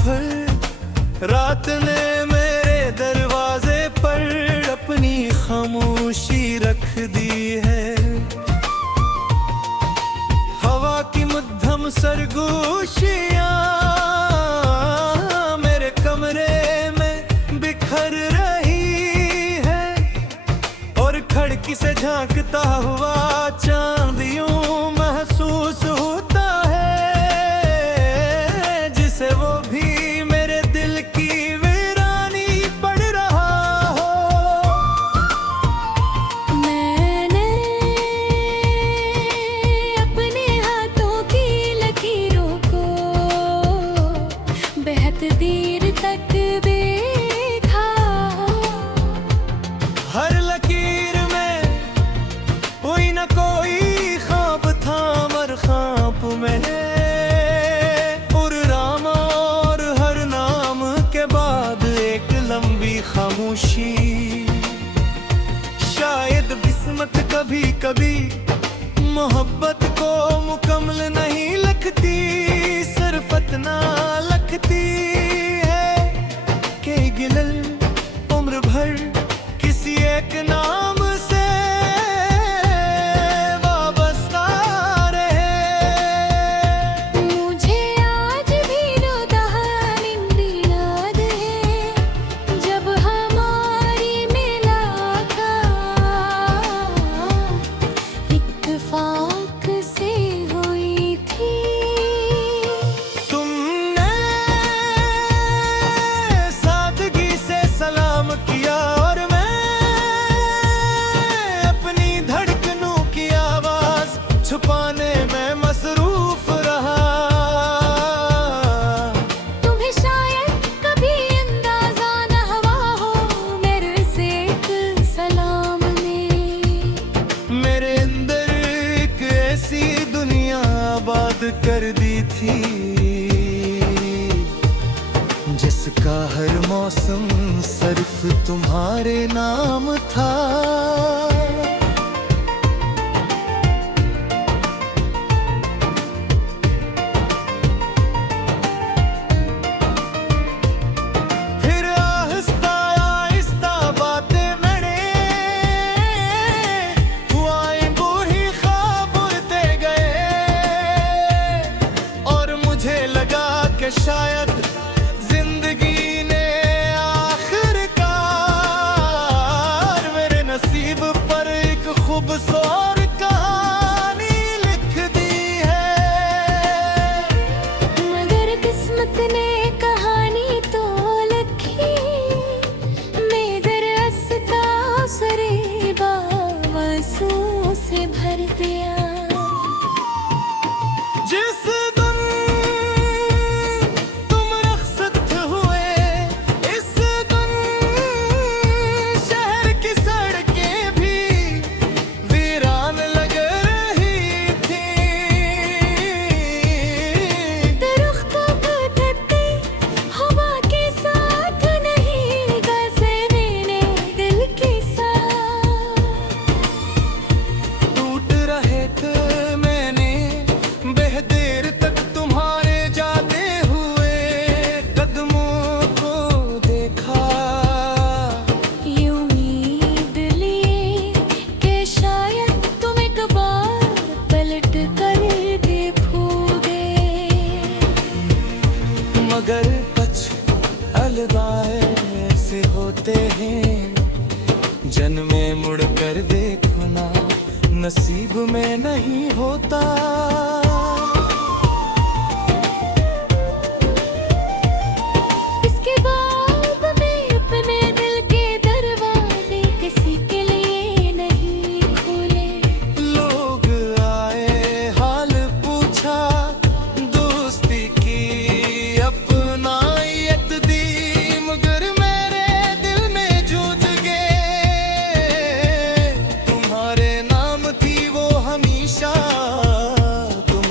पर रात ने मेरे दरवाजे पर अपनी खामोशी रख दी है। हवा की मध्यम सरगोशियां मेरे कमरे में बिखर रही है और खिड़की से झांकता हुआ चांद यूं महसूस होता है जिसे वो भी मेरे दिल की वीरानी पड़ रहा हो। मैंने अपने हाथों की लकीरों को बेहद देर तक देखा। हर लकीर में कोई न कोई ख्वाब था, मर ख्वाब में राम और हर नाम के बाद एक लंबी खामोशी। शायद किस्मत कभी कभी मोहब्बत को मुकम्मल नहीं लिखती, सिर्फ इतना लिखती है कि गिलल उम्र भर किसी एक नाम से वाबस्ता रहे। मुझे आज भी नींद याद है जब हमारी मुलाकात इत्तेफाक से हुई थी। तुमने सादगी से सलाम किया और मैं अपनी धड़कनों की आवाज छुपाने में मसरूफ रहा। तुम्हें शायद कभी अंदाजा न हुआ हो मेरे से एक सलाम में। मेरे अंदर एक ऐसी दुनिया आबाद कर दी थी जिसका हर मौसम सिर्फ तुम्हारे नाम था। फिर आहिस्ता आहिस्ता बातें मैंने हुआ वो ही ख्वाब उड़ते गए और मुझे लगा कि शायद जिंदगी ने आखिरकार मेरे नसीब पर एक खूबसूरत कहानी लिख दी है। मगर किस्मत ने कहानी तो लिखी मेरे रास्ता सरे बावसों से भर दिया। जिस दिन तुम रुखसत हुए इस दिन शहर की सड़कें भी वीरान लग रही थी। दरख्तों को धरती हवा के साथ नहीं गए मेरे दिल के साथ। टूट रहे थे मैंने बेहदेर तक तुम्हारे जाते हुए कदमों को देखा। ये उम्मीद लिए कि शायद तुम एक बार पलट कर देखोगे। मगर कुछ अलगाए ऐसे होते हैं जन्मे मुड़ कर देखो ना नसीब में नहीं होता। इसके बाद मैं अपने दिल के दरवाजे किसी के लिए नहीं खोले। लोग आए हाल पूछा दोस्ती की अपनायत दी मगर मेरे दिल में जूझ गए। तुम्हारे नाम थी वो हमेशा, तुम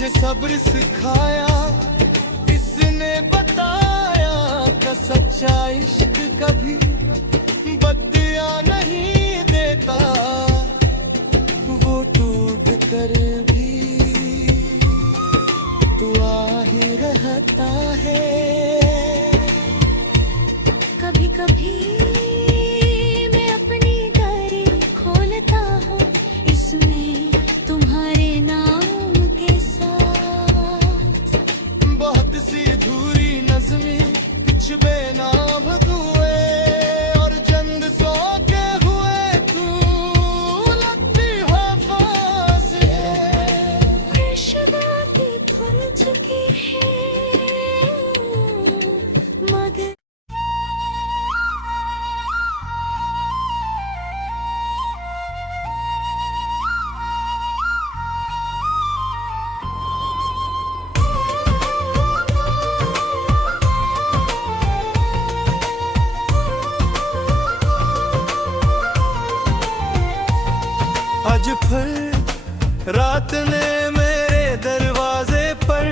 मुझे सब्र सिखाया, इसने बताया कि सच्चा इश्क कभी बदया नहीं देता, वो टूट कर भी तू आ ही रहता है। कभी कभी मैं अपनी डायरी खोलता हूँ, इसमें तुम्हारे नाम के साथ बहुत सी अधूरी नज़में, कुछ बेनाम हुए और चंद सौ के हुए, तू लगती हो फाज़िल। खुशबाती खुल चुकी है मगर आज फिर रात ने मेरे दरवाजे पर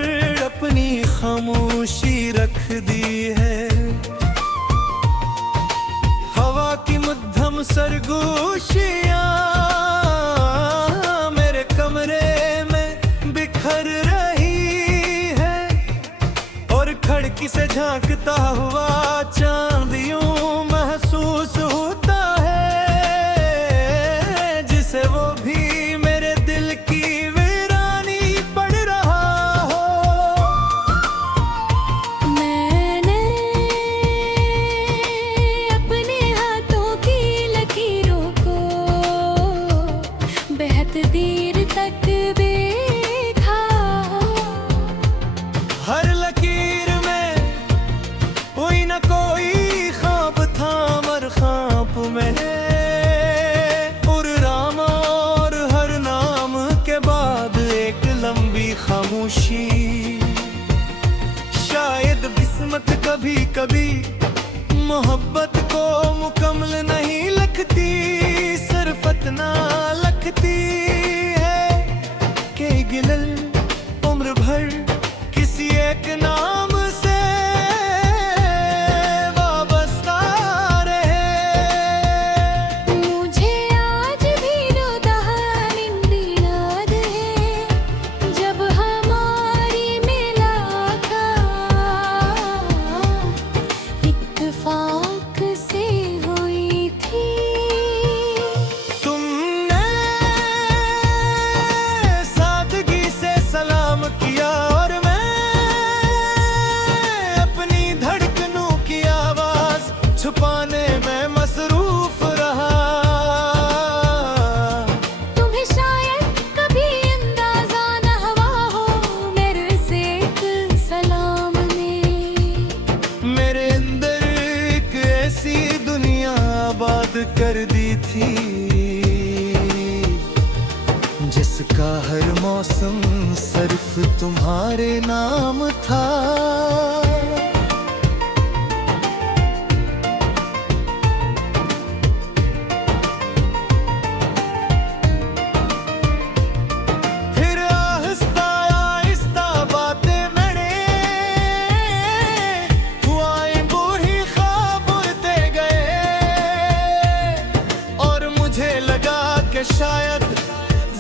अपनी खामोशी रख दी है। हवा की मध्यम सरगोशियां मेरे कमरे में बिखर रही है, और खिड़की से झांकता हुआ चांद यूं महसूस होता है, जिसे वो भी मेरे दिल की वीरानी पड़ रहा हो। मैंने अपने हाथों की लकीरों को बेहद देर तक देखा, हर लकीर में कोई न कोई ख्वाब था, मर ख्वाब में राम और हर नाम के बाद एक लंबी खामोशी। शायद किस्मत कभी कभी मोहब्बत को मुकम्मल नहीं लिखती, सिर्फ इतना लिखती है कि गिलल उम्र भर किसी एक नाम से वाबस्ता रहे। मुझे आज भी रोदानिंद याद है, जब हमारी मुलाकात इत्तेफाक से हुई थी। तुमने सादगी से सलाम किया और मैं अपनी धड़कनों की आवाज छुपाने में मसरूफ रहा। तुम्हें शायद कभी अंदाजा न हुआ हो मेरे से एक सलाम में, मेरे अंदर एक ऐसी दुनिया आबाद कर दी थी, जिसका हर मौसम सिर्फ तुम्हारे नाम था। फिर आहिस्ता आहिस्ता बातें मैंने हुआ बूढ़ी ख्वाब उड़ते गए, और मुझे लगा कि शायद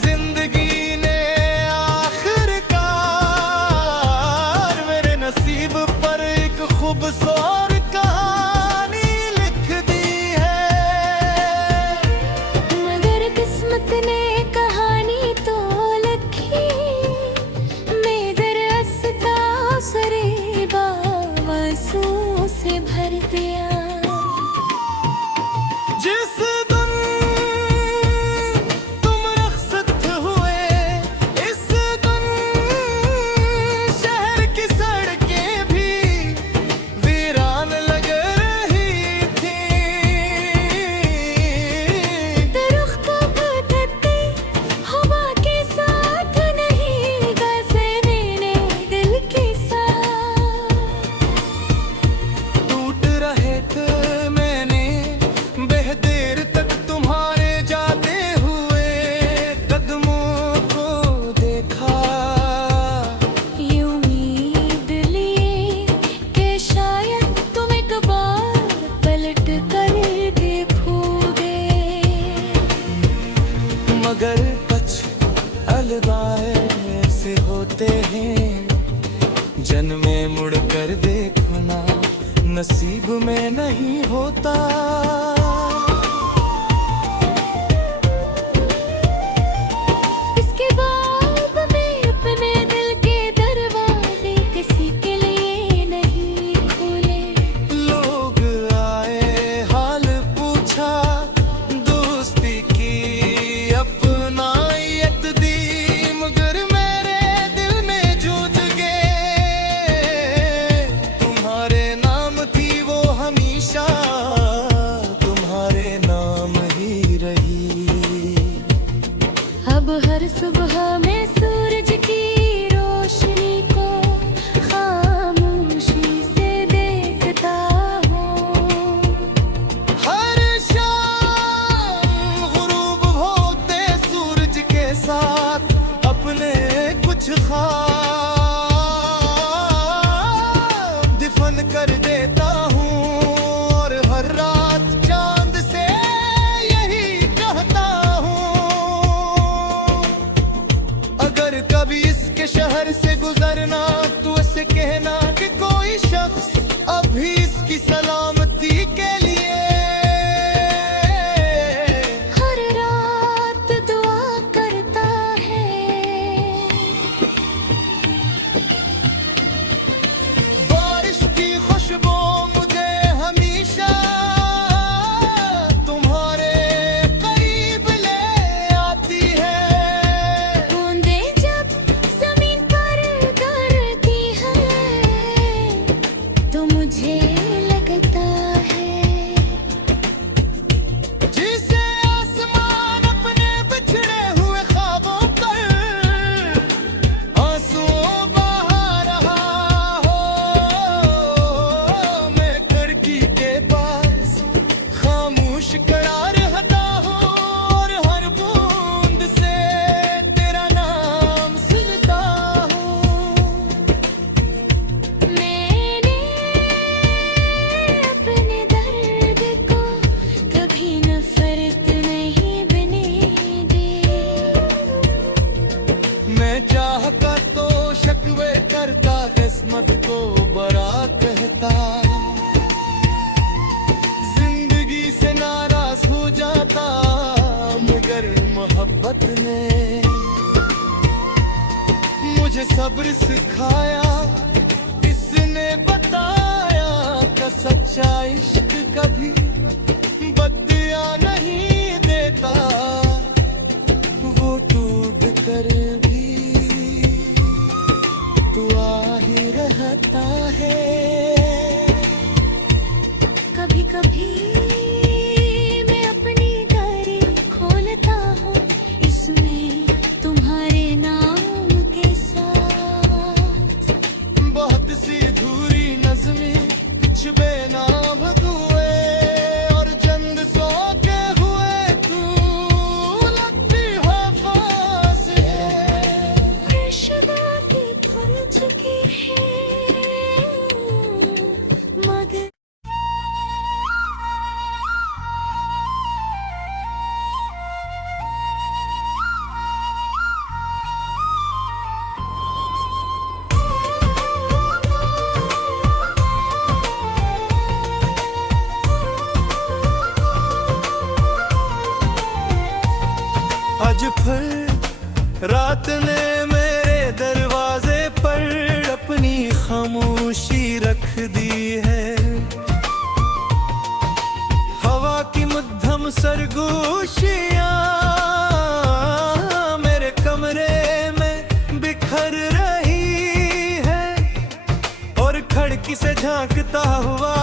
जिंदगी ने आखिरकार मेरे नसीब पर नसीब में नहीं होता। इसके बाद मैं अपने दिल के दरवाजे किसी के लिए नहीं खोले। लोग आए हाल पूछा, दोस्ती की अपनायत दी, मगर मेरे दिल में जूझ गए। तुम्हारे नाम थी वो हमेशा, तुम्हारे नाम ही रही। अब हर सुबह मैं सूरज की रोशनी को खामोशी से देखता हूँ। हर शाम गुरूब होते सूरज के साथ अपने कुछ ख्वाब दफन कर देता हूँ, और हर रात चांद से यही कहता हूँ। अगर कभी इसके शहर से गुजरना तो उसे कहना कि कोई शख्स अभी इसकी सलामती के लिए हर रात दुआ करता है। बारिश की खुशबू मुझे हमेशा तुम्हारे करीब ले आती है। बूंदें जब जमीन पर गिरती हैं तो मुझे लगता है जिसे आसमान अपने बिछड़े हुए ख्वाबों पर आंसुओं बहा रहा हो। मैं खिड़की के पास खामोश खड़ा रहता हूँ, और हर बूंद से तेरा नाम सुनता हूँ। मैंने अपने दर्द को कभी नफरत नहीं बने दी। मैं चाहता तो शकवे करता, किस्मत को बड़ा कहता, जिंदगी से नाराज हो जाता, मगर मोहब्बत ने मुझे सब्र सिखाया। इसने बताया कि सच्चा इश्क कभी बदया नहीं देता, वो टूट कर भी दुआ ही रहता है। कभी कभी मैं अपनी डायरी खोलता हूँ, इसमें तुम्हारे नाम के साथ बहुत सी अधूरी नज़में, कुछ बेनाम हुए, और चंद सौ के हुए तू लगती वफा से। शुरुआती खुल चुकी है मगर आज फिर रात ने मेरे दरवाजे पर अपनी खामोशी रख दी है। हवा की मध्यम सरगोशियां मेरे कमरे में बिखर रही है, और खिड़की से झांकता हुआ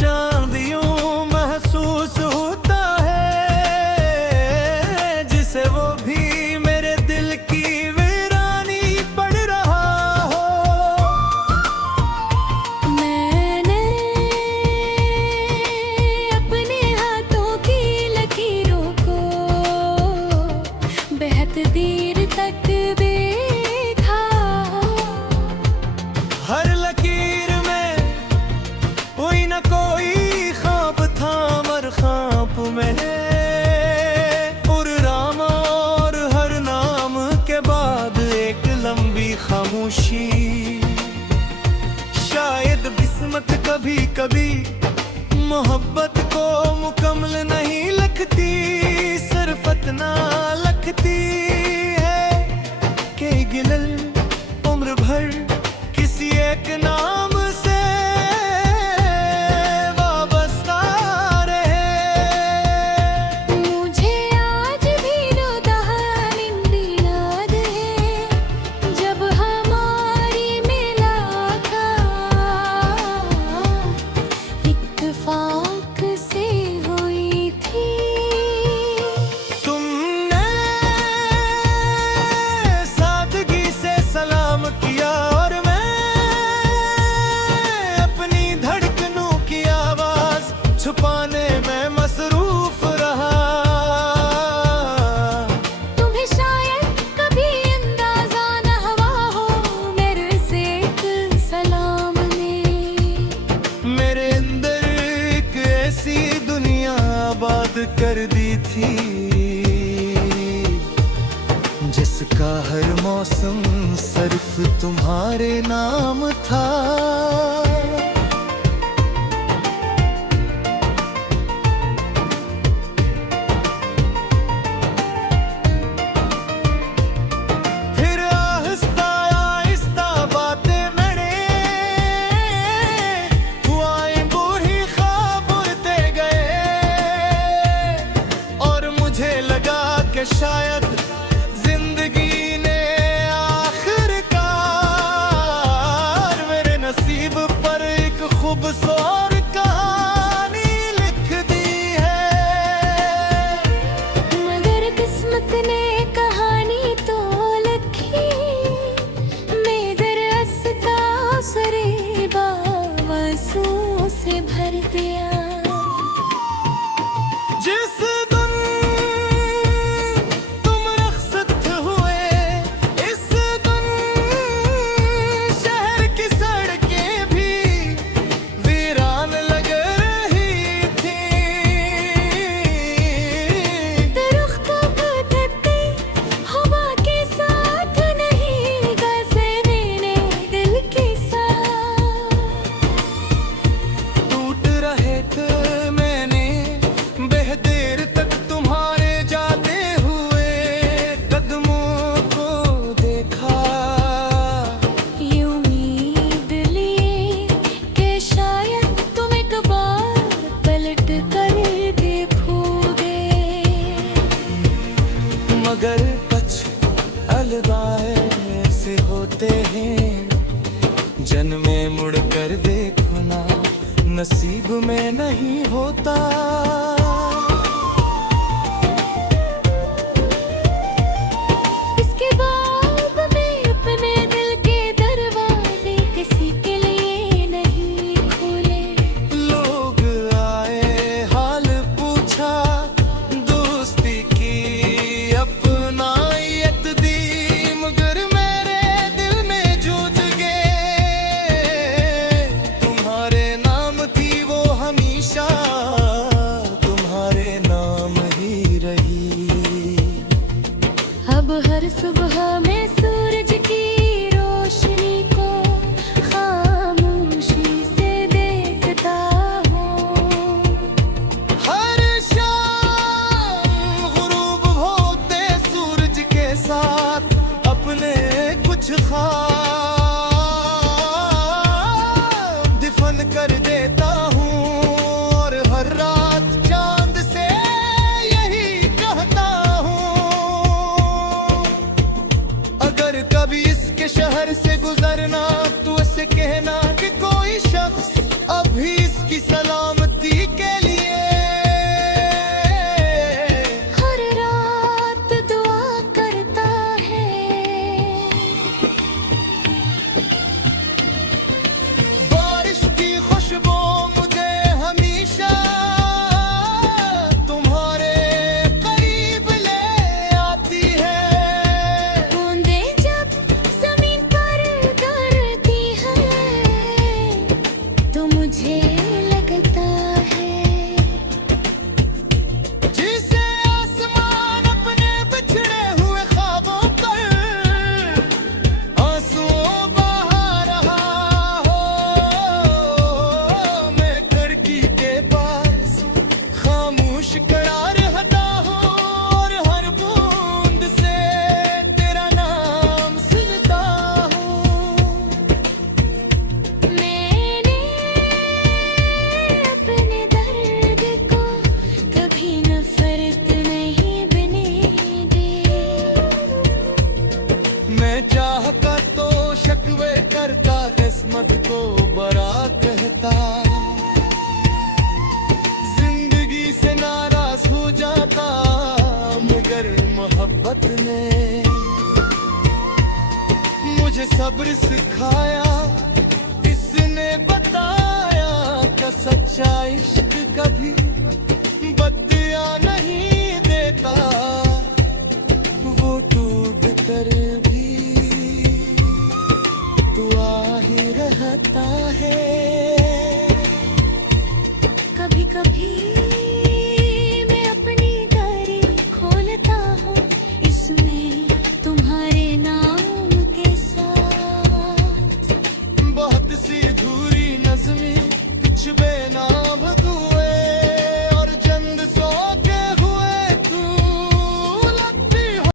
चांद यूं महसूस होता है, जिसे वो भी मेरे दिल की वीरानी पड़ रहा हो। मैंने अपने हाथों की लकीरों को बेहद देर तक देखा। हर लकीर में कोई न कोई ख्वाब था, मर ख्वाब में उर्राम, और हर नाम के बाद एक लंबी खामोशी। शायद किस्मत कभी कभी मोहब्बत को मुकम्मल नहीं लगती, सिर्फ इतना लगती है कि गिलल उम्र भर किसी एक नाम से वाबस्ता रहे। मुझे आज भी नींद याद है जब हमारी मुलाकात इत्तेफाक से हुई थी। तुमने सादगी से सलाम किया और मैं अपनी धड़कनों की आवाज छुपाने में मसरूफ रहा। तुम्हें शायद कभी अंदाजा न हुआ हो मेरे से एक सलाम में। मेरे अंदर एक ऐसी दुनिया आबाद कर दी थी जिसका हर मौसम सिर्फ तुम्हारे नाम था। फिर आहिस्ता आहिस्ता बातें मैंने हुआएं बूढ़ी ख्वाब उड़ते गए और मुझे लगा कि शायद जिंदगी ने आखिरकार मेरे नसीब पर एक खूबसूरत कहानी लिख दी है। मगर किस्मत ने कहानी तो लिखी, मेरे रास्ता सरे बावसों से भर दिया। जिस दिन तुम रुखसत हुए इस दिन शहर की सड़कें भी वीरान लग रही थी। दरख्तों को धत्ते हवा के साथ नहीं गए मेरे दिल के साथ। टूट रहे थे मैंने बेहदेर तक तुम्हारे जाते हुए कदमों को देखा। ये उम्मीद लिए कि शायद तुम एक बार पलट कर देखोगे। मगर कुछ अलगाए ऐसे होते हैं जन्मे मुड़ कर देखो ना नसीब में नहीं होता। इसके बाद मैं अपने दिल के दरवाजे किसी के लिए नहीं खोले। लोग आए हाल पूछा दोस्ती की अपनायत दी मगर मेरे दिल में जूझ गए। तुम्हारे नाम थी वो हमेशा मुझे सब्र सिखाया, इसने बताया कि सच्चा इश्क कभी बदया नहीं देता, वो टूट कर भी दुआ ही रहता है। कभी कभी